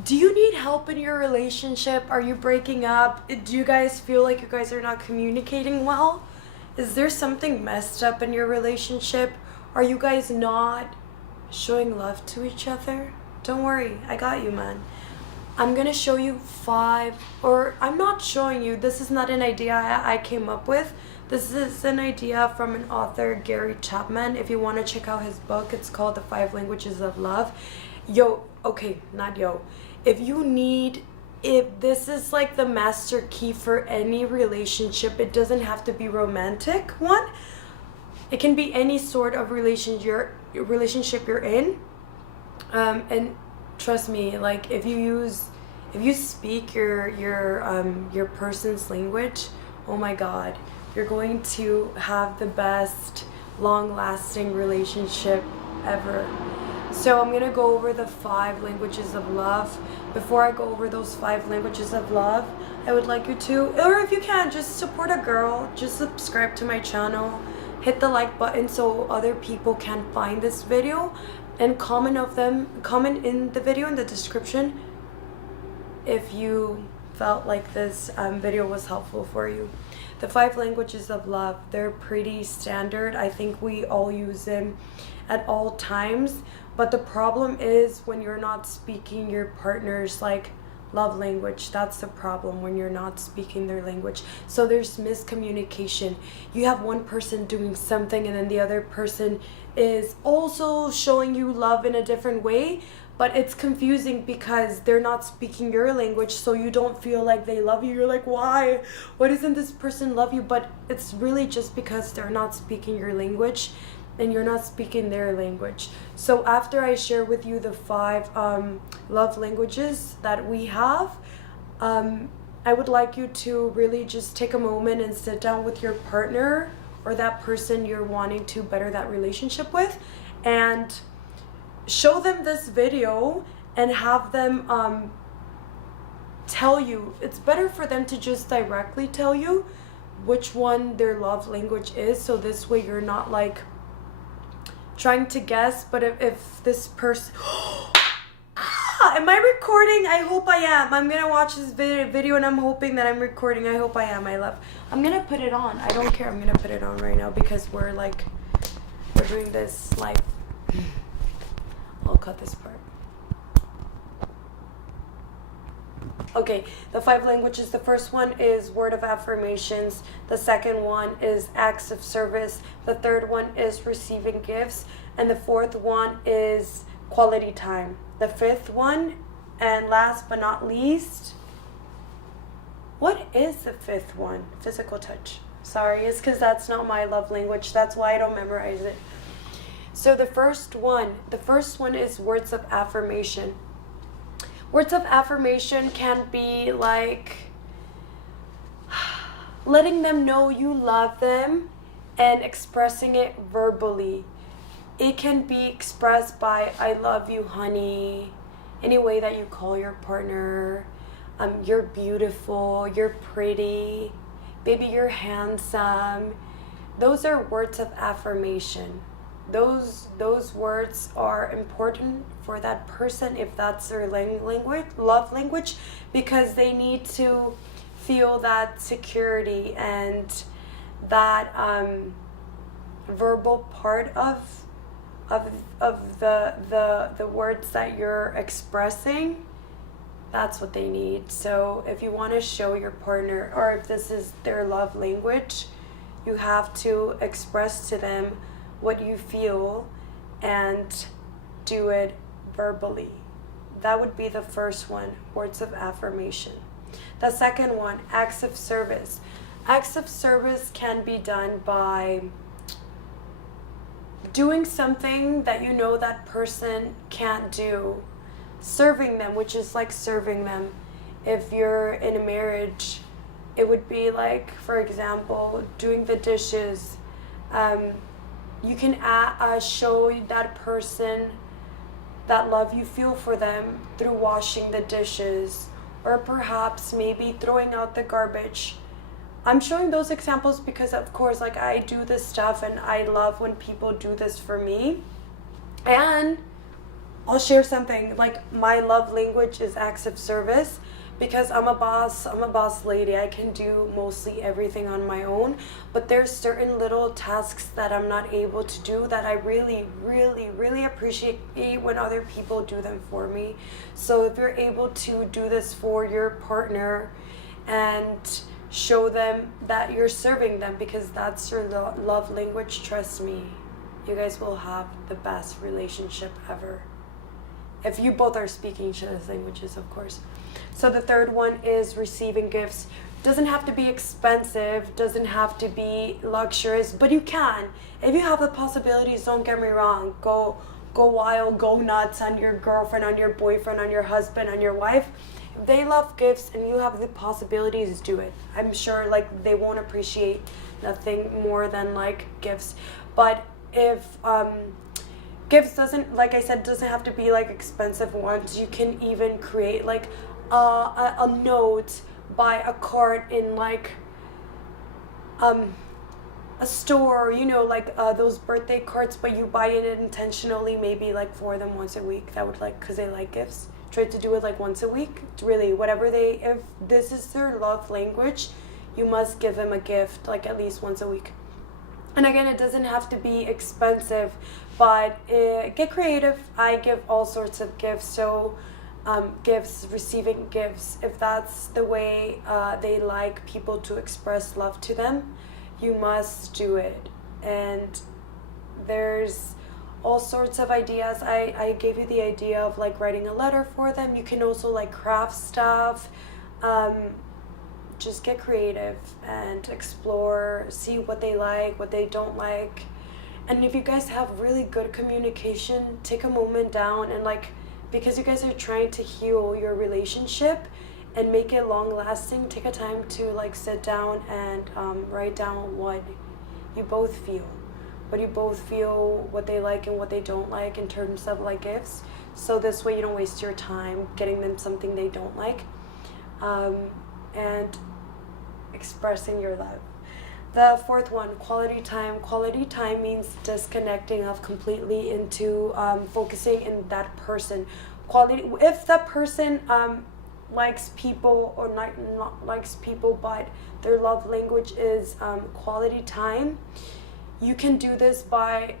Do you need help in your relationship? Are you breaking up? Do you guys feel like you guys are not communicating well? Is there something messed up in your relationship? Are you guys not showing love to each other? Don't worry, I got you, man. I'm gonna show you 5, or I'm not showing you, this is not an idea I came up with. This is an idea from an author, Gary Chapman. If you want to check out his book, it's called The 5 Languages of Love. Not yo. If this is like the master key for any relationship, it doesn't have to be romantic one. It can be any sort of relationship you're in. And trust me, like if you speak your person's language, oh my god, you're going to have the best long-lasting relationship ever. So I'm gonna go over the 5 languages of love. Before I go over those 5 languages of love, I would like you to, or if you can, just support a girl. Just subscribe to my channel, hit the like button so other people can find this video, and comment in the video in the description if you felt like this video was helpful for you. The 5 languages of love, they're pretty standard. I think we all use them at all times. But the problem is when you're not speaking your partner's like love language. That's the problem, when you're not speaking their language. So there's miscommunication. You have one person doing something and then the other person is also showing you love in a different way, but it's confusing because they're not speaking your language, so you don't feel like they love you. You're like, why doesn't this person love you? But it's really just because they're not speaking your language and you're not speaking their language. So after I share with you the 5 love languages that we have, I would like you to really just take a moment and sit down with your partner or that person you're wanting to better that relationship with, and show them this video and have them tell you. It's better for them to just directly tell you which one their love language is, so this way you're not like trying to guess. But if this person am I recording? I hope I am. I'm gonna watch this video and I'm hoping that I'm recording. I hope I am, my love. I'm gonna put it on. I don't care. I'm gonna put it on right now because we're doing this live. I'll cut this part. Okay, the 5 languages. The first one is word of affirmations. The second one is acts of service. The third one is receiving gifts. And the fourth one is quality time. The fifth one, and last but not least, what is the 5th one? Physical touch. Sorry, it's because that's not my love language. That's why I don't memorize it. So the first one is words of affirmation. Words of affirmation can be like letting them know you love them and expressing it verbally. It can be expressed by I love you, honey, any way that you call your partner. You're beautiful, you're pretty, baby, you're handsome. Those are words of affirmation. Those words are important for that person if that's their love language, because they need to feel that security and that verbal part of the words that you're expressing. That's what they need. So if you want to show your partner, or if this is their love language, you have to express to them what you feel and do it verbally. That would be the first one, words of affirmation. The second one, acts of service. Acts of service can be done by doing something that you know that person can't do. Serving them, which is like serving them. If you're in a marriage, it would be like, for example, doing the dishes. You can show that person that love you feel for them through washing the dishes, or perhaps maybe throwing out the garbage. I'm showing those examples because, of course, like, I do this stuff and I love when people do this for me. And I'll share something. Like, my love language is acts of service, because I'm a boss lady. I can do mostly everything on my own, but there's certain little tasks that I'm not able to do that I really, really, really appreciate when other people do them for me. So if you're able to do this for your partner and show them that you're serving them, because that's your love language, trust me, you guys will have the best relationship ever. If you both are speaking each other's languages, of course. So the third one is receiving gifts. Doesn't have to be expensive, doesn't have to be luxurious, but you can. If you have the possibilities, don't get me wrong, go wild, go nuts on your girlfriend, on your boyfriend, on your husband, on your wife. If they love gifts and you have the possibilities, do it. I'm sure like they won't appreciate nothing more than like gifts. But if gifts doesn't, like I said, doesn't have to be like expensive ones. You can even create like a note, buy a card in like a store, you know, like those birthday cards, but you buy it intentionally, maybe like for them once a week. That would like, because they like gifts. Try to do it like once a week. It's really whatever if this is their love language, you must give them a gift like at least once a week. And again, it doesn't have to be expensive, but get creative. I give all sorts of gifts. So gifts, receiving gifts, if that's the way they like people to express love to them, you must do it. And there's all sorts of ideas. I gave you the idea of like writing a letter for them. You can also like craft stuff. Just get creative and explore, see what they like, what they don't like. And if you guys have really good communication, take a moment down and like, because you guys are trying to heal your relationship and make it long lasting, take a time to like sit down and write down what you both feel. What they like and what they don't like in terms of like gifts. So this way you don't waste your time getting them something they don't like. And expressing your love. The fourth one, quality time. Quality time means disconnecting of completely into focusing in that person. Quality, if that person likes people or not likes people, but their love language is quality time, you can do this by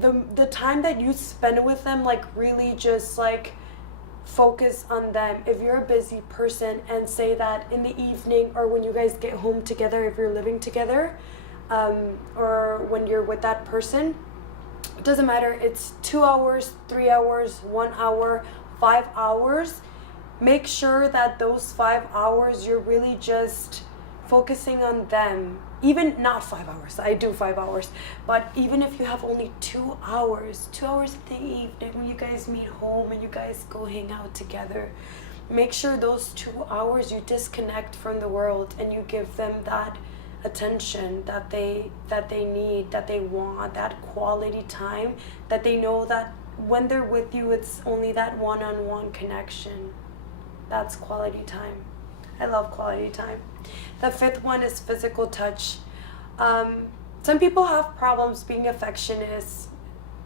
the time that you spend with them, like really just like focus on them. If you're a busy person, and say that in the evening or when you guys get home together, if you're living together, or when you're with that person, it doesn't matter, it's 2 hours, 3 hours, 1 hour, 5 hours, make sure that those 5 hours you're really just focusing on them. Even not 5 hours, I do 5 hours, but even if you have only 2 hours, 2 hours in the evening when you guys meet home and you guys go hang out together, make sure those 2 hours you disconnect from the world and you give them that attention that they need, that they want, that quality time, that they know that when they're with you, it's only that one-on-one connection. That's quality time. I love quality time. The fifth one is physical touch. Some people have problems being affectionate. Is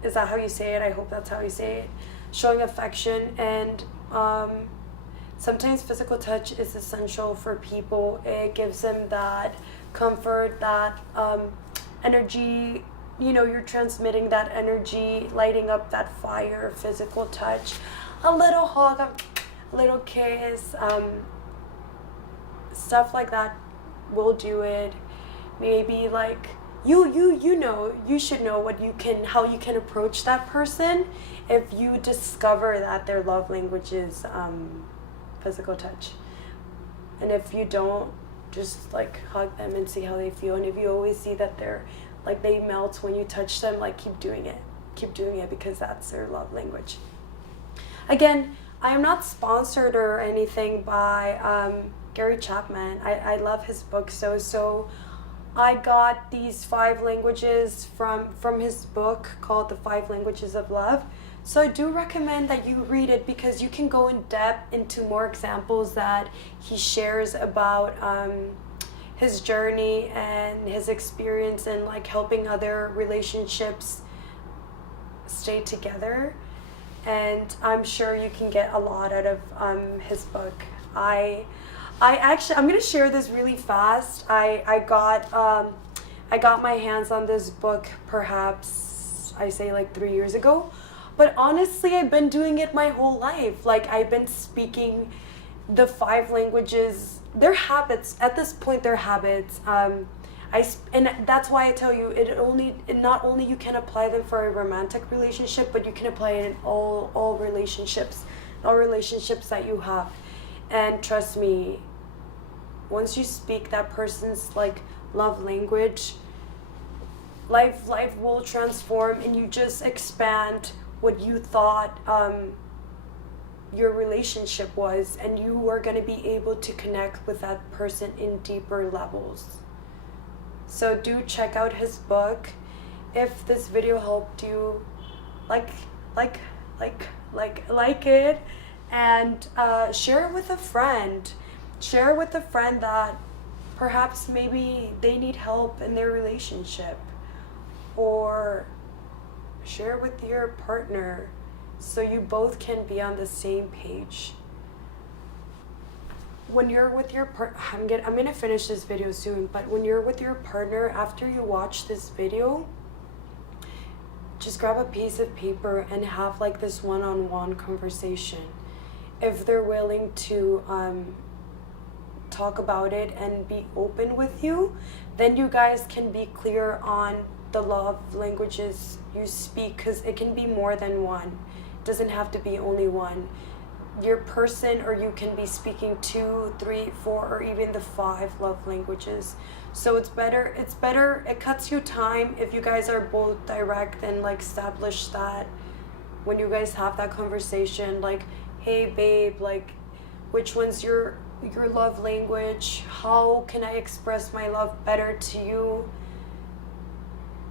that how you say it? I hope that's how you say it. Showing affection, and sometimes physical touch is essential for people. It gives them that comfort, that energy. You know, you're transmitting that energy, lighting up that fire. Physical touch, a little hug, a little kiss, stuff like that will do it. Maybe like you know, you should know how you can approach that person if you discover that their love language is physical touch. And if you don't, just like hug them and see how they feel. And if you always see that they're like they melt when you touch them, like keep doing it because that's their love language. Again, I am not sponsored or anything by Gary Chapman. I love his book so I got these 5 languages from his book called The 5 Languages of Love. So I do recommend that you read it because you can go in depth into more examples that he shares about his journey and his experience in like helping other relationships stay together. and I'm sure you can get a lot out of his book. I actually, I'm gonna share this really fast. I got my hands on this book perhaps, I say like 3 years ago, but honestly I've been doing it my whole life. Like, I've been speaking the 5 languages. They're habits at this point. They're habits. And that's why I tell you, not only you can apply them for a romantic relationship, but you can apply it in all relationships that you have. And trust me, once you speak that person's like love language, life will transform, and you just expand what you thought your relationship was, and you are going to be able to connect with that person in deeper levels. So do check out his book. If this video helped you, like it, and share it with a friend. Share it with a friend that perhaps maybe they need help in their relationship, or share it with your partner so you both can be on the same page. When you're with your I'm gonna finish this video soon, but when you're with your partner, after you watch this video, just grab a piece of paper and have like this one-on-one conversation. If they're willing to talk about it and be open with you, then you guys can be clear on the love languages you speak, because it can be more than one. It doesn't have to be only one. Your person, or you can be speaking 2, 3, 4, or even the 5 love languages. So it's better, it cuts you time if you guys are both direct and like establish that when you guys have that conversation, like, hey babe, like, which one's your love language? How can I express my love better to you?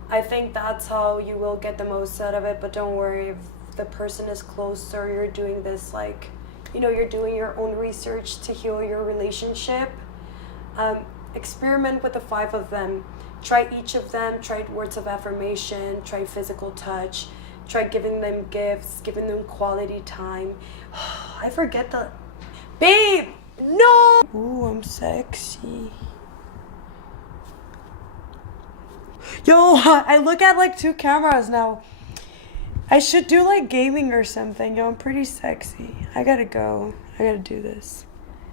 I think that's how you will get the most out of it. But don't worry, if the person is close, or you're doing this, like, you're doing your own research to heal your relationship, experiment with the 5 of them. Try each of them. Try words of affirmation, try physical touch, try giving them gifts, giving them quality time. I forget the babe, no. Ooh, I'm sexy. Yo, I look at like 2 cameras now. I should do like gaming or something. Yo, I'm pretty sexy. I gotta go. I gotta do this.